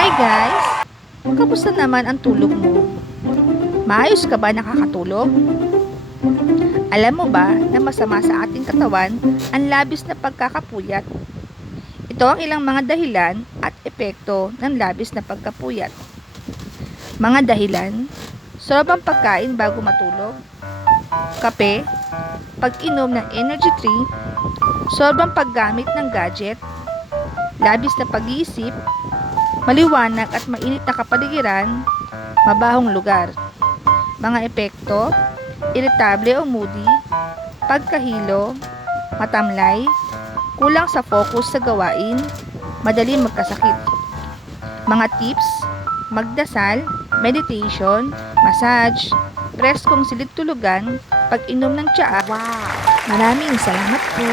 Hi guys! Kamusta naman ang tulog mo? Maayos ka ba nakakatulog? Alam mo ba na masama sa ating katawan ang labis na pagkakapuyat? Ito ang ilang mga dahilan at epekto ng labis na pagkapuyat. Mga dahilan: sobrang pagkain bago matulog, kape, pag-inom ng energy drink, sobrang paggamit ng gadget, labis na pag-iisip, maliwanag at mainit na kapaligiran, mabahong lugar. Mga epekto: iritable o moody, pagkahilo, matamlay, kulang sa focus sa gawain, madali magkasakit. Mga tips: magdasal, meditation, massage, preskong silid tulugan, pag-inom ng tsaa. Wow! Maraming salamat po!